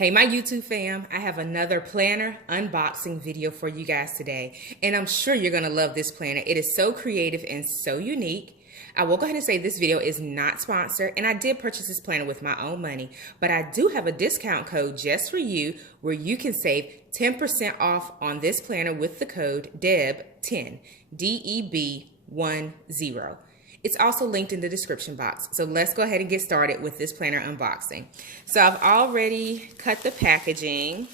Hey, my YouTube fam, I have another planner unboxing video for you guys today, and I'm sure you're going to love this planner. It is so creative and so unique. I will go ahead and say this video is not sponsored, and I did purchase this planner with my own money, but I do have a discount code just for you where you can save 10% off on this planner with the code DEB10, DEB10. It's also linked in the description box. So let's go ahead and get started with this planner unboxing. So I've already cut the packaging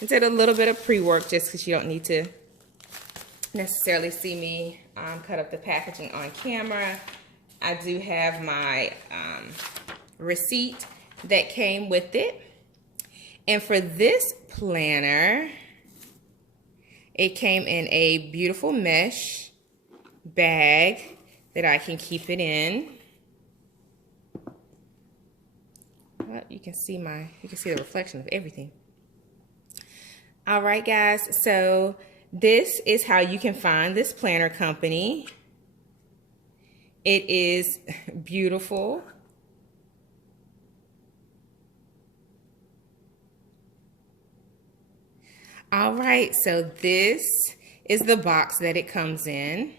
and did a little bit of pre-work just because you don't need to necessarily see me cut up the packaging on camera. I do have my receipt that came with it. And for this planner, it came in a beautiful mesh bag that I can keep it in. Well, you can see the reflection of everything. All right, guys, so this is how you can find this planner company. It is beautiful. All right, so this is the box that it comes in.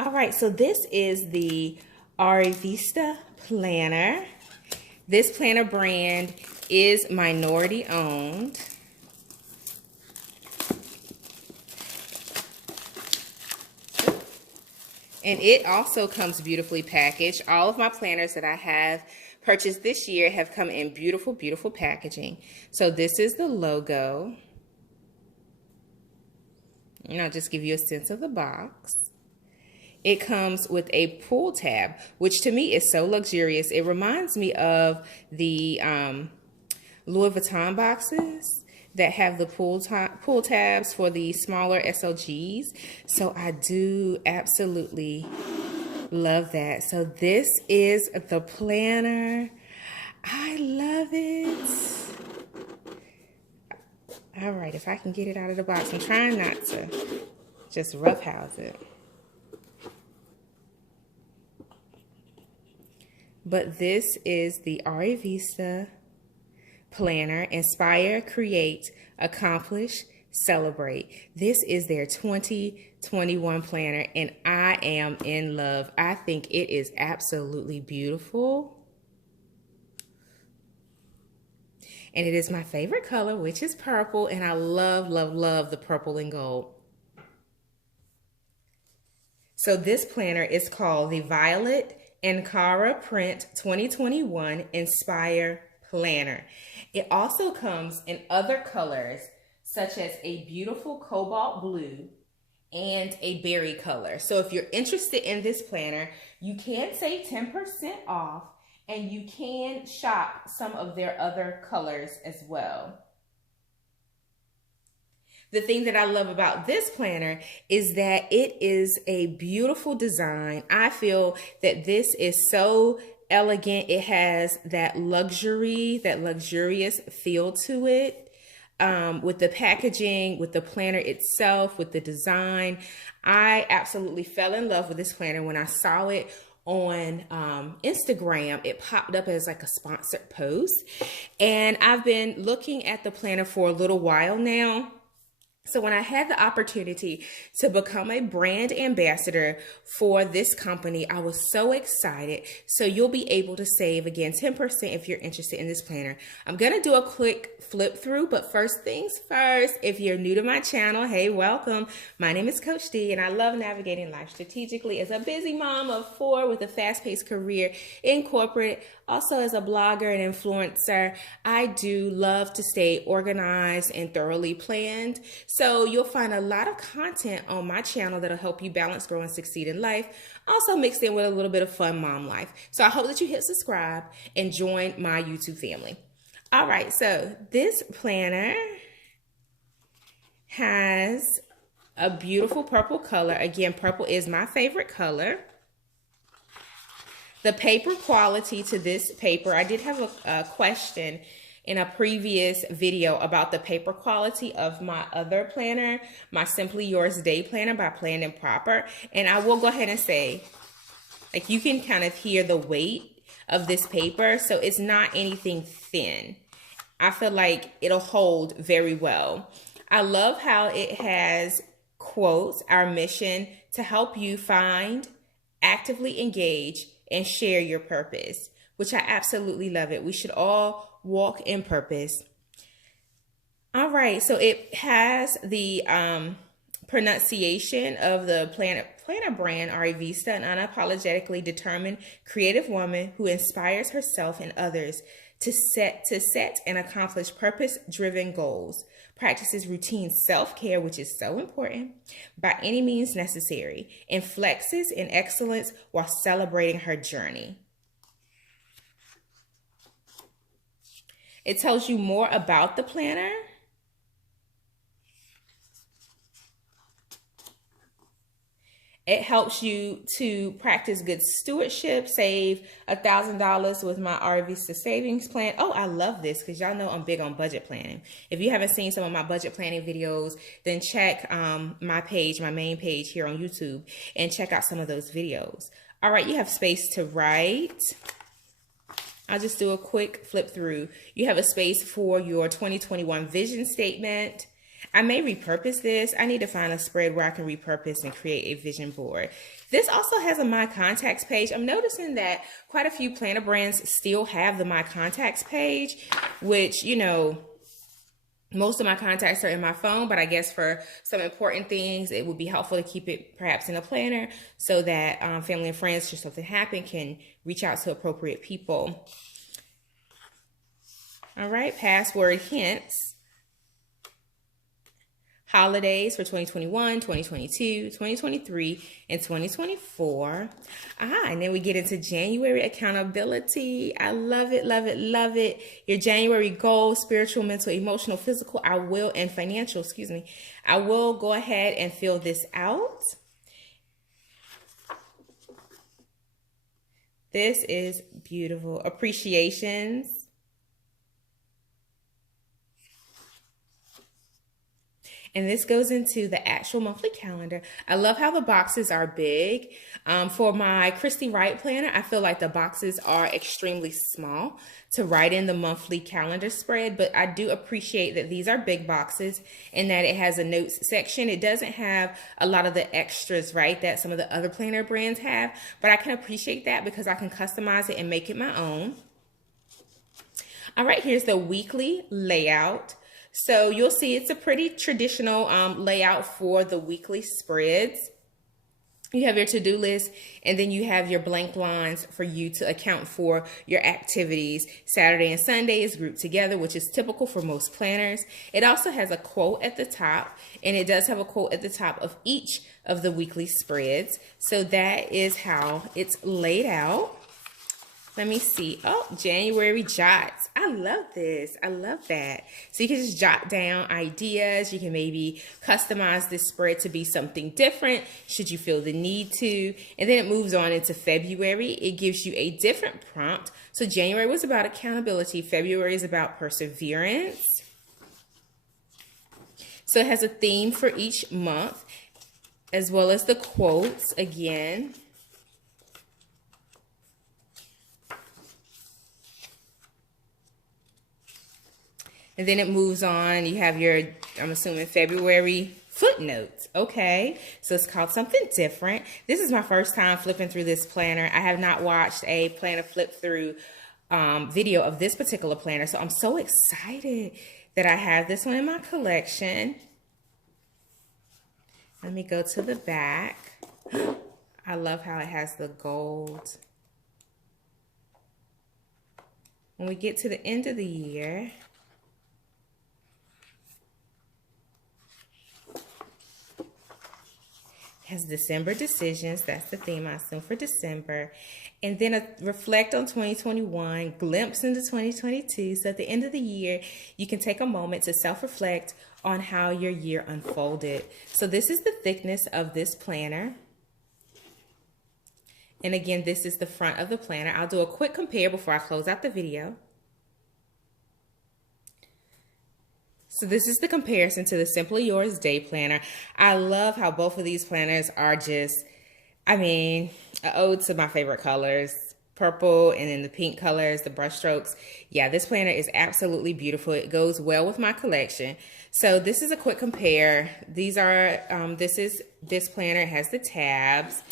All right, so this is the Arrivista Planner. This planner brand is minority owned. And it also comes beautifully packaged. All of my planners that I have purchased this year have come in beautiful, beautiful packaging. So this is the logo. And I'll just give you a sense of the box. It comes with a pull tab, which to me is so luxurious. It reminds me of the Louis Vuitton boxes that have the pull tabs for the smaller SLGs. So I do absolutely love that. So this is the planner. I love it. All right, if I can get it out of the box. I'm trying not to just roughhouse it. But this is the Arrivista Planner, Inspire, Create, Accomplish, Celebrate. This is their 2021 planner, and I am in love. I think it is absolutely beautiful. And it is my favorite color, which is purple, and I love, love, love the purple and gold. So this planner is called the Violet Ankara Print 2021 Inspire Planner. It also comes in other colors such as a beautiful cobalt blue and a berry color. So if you're interested in this planner, you can save 10% off and you can shop some of their other colors as well. The thing that I love about this planner is that it is a beautiful design. I feel that this is so elegant. It has that luxury, that luxurious feel to it. With the packaging, with the planner itself, with the design. I absolutely fell in love with this planner when I saw it on Instagram. It popped up as like a sponsored post. And I've been looking at the planner for a little while now. So when I had the opportunity to become a brand ambassador for this company, I was so excited. So you'll be able to save, again, 10% if you're interested in this planner. I'm going to do a quick flip through, but first things first, if you're new to my channel, hey, welcome. My name is Coach D, and I love navigating life strategically as a busy mom of 4 with a fast-paced career in corporate. Also, as a blogger and influencer, I do love to stay organized and thoroughly planned. So you'll find a lot of content on my channel that'll help you balance, grow, and succeed in life, also mixed in with a little bit of fun mom life. So I hope that you hit subscribe and join my YouTube family. All right, so this planner has a beautiful purple color. Again, purple is my favorite color. The paper quality to this paper, I did have a question in a previous video about the paper quality of my other planner, my Simply Yours Day Planner by Planned and Proper. And I will go ahead and say, like, you can kind of hear the weight of this paper, so it's not anything thin. I feel like it'll hold very well. I love how it has quotes, our mission to help you find, actively engage, and share your purpose, which I absolutely love it. We should all walk in purpose. All right, so it has the pronunciation of the planner brand, Arrivista, an unapologetically determined, creative woman who inspires herself and others to set and accomplish purpose-driven goals, practices routine self-care, which is so important, by any means necessary, and flexes in excellence while celebrating her journey. It tells you more about the planner. It helps you to practice good stewardship, save $1,000 with my Arrivista savings plan. Oh, I love this because y'all know I'm big on budget planning. If you haven't seen some of my budget planning videos, then check my page, my main page here on YouTube, and check out some of those videos. All right, you have space to write. I'll just do a quick flip through. You have a space for your 2021 vision statement. I may repurpose this. I need to find a spread where I can repurpose and create a vision board. This also has a My Contacts page. I'm noticing that quite a few planner brands still have the My Contacts page, which, you know, most of my contacts are in my phone, but I guess for some important things, it would be helpful to keep it perhaps in a planner so that family and friends, should something happen, can reach out to appropriate people. All right, password hints. Holidays for 2021, 2022, 2023, and 2024. And then we get into January accountability. I love it, love it, love it. Your January goals, spiritual, mental, emotional, physical, and financial, excuse me. I will go ahead and fill this out. This is beautiful. Appreciations. And this goes into the actual monthly calendar. I love how the boxes are big. For my Christy Wright planner, I feel like the boxes are extremely small to write in the monthly calendar spread, but I do appreciate that these are big boxes and that it has a notes section. It doesn't have a lot of the extras, right, that some of the other planner brands have, but I can appreciate that because I can customize it and make it my own. All right, here's the weekly layout. So you'll see it's a pretty traditional layout for the weekly spreads. You have your to-do list, and then you have your blank lines for you to account for your activities. Saturday and Sunday is grouped together, which is typical for most planners. It also has a quote at the top, and it does have a quote at the top of each of the weekly spreads. So that is how it's laid out. Let me see. Oh, January jots. I love this. I love that. So you can just jot down ideas. You can maybe customize this spread to be something different should you feel the need to. And then it moves on into February. It gives you a different prompt. So January was about accountability. February is about perseverance. So it has a theme for each month, as well as the quotes again. And then it moves on. You have your, I'm assuming, February footnotes. Okay, so it's called something different. This is my first time flipping through this planner. I have not watched a planner flip through video of this particular planner. So I'm so excited that I have this one in my collection. Let me go to the back. I love how it has the gold. When we get to the end of the year, has December decisions. That's the theme I assume for December. And then a reflect on 2021, glimpse into 2022. So at the end of the year, you can take a moment to self-reflect on how your year unfolded. So this is the thickness of this planner. And again, this is the front of the planner. I'll do a quick compare before I close out the video. So this is the comparison to the Simply Yours Day Planner. I love how both of these planners are just, I mean, an ode to my favorite colors, purple and then the pink colors, the brush strokes. Yeah, this planner is absolutely beautiful. It goes well with my collection. So this is a quick compare. These are, this planner has the tabs.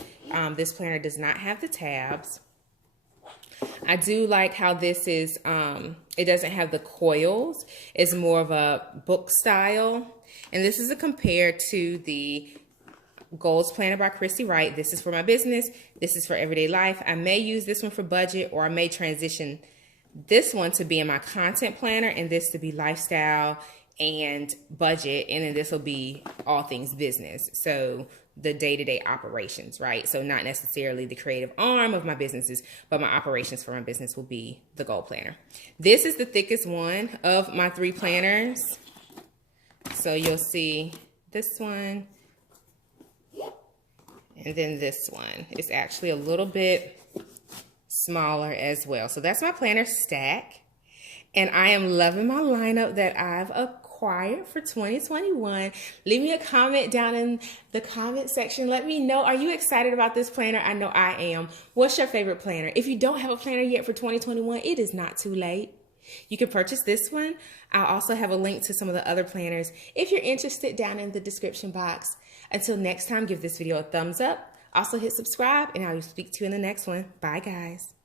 This planner does not have the tabs. I do like how this is, it doesn't have the coils. It's more of a book style. And this is a compare to the Goals Planner by Christy Wright. This is for my business. This is for everyday life. I may use this one for budget, or I may transition this one to be in my content planner and this to be lifestyle and budget. And then this will be all things business. So the day-to-day operations, right? So not necessarily the creative arm of my businesses, but my operations for my business will be the Goal Planner. This is the thickest one of my 3 planners. So you'll see this one, and then this one is actually a little bit smaller as well. So that's my planner stack. And I am loving my lineup that I've acquired for 2021. Leave me a comment down in the comment section. Let me know, are you excited about this planner? I know I am. What's your favorite planner? If you don't have a planner yet for 2021, it is not too late. You can purchase this one. I'll also have a link to some of the other planners if you're interested down in the description box. Until next time, give this video a thumbs up. Also hit subscribe, and I will speak to you in the next one. Bye, guys.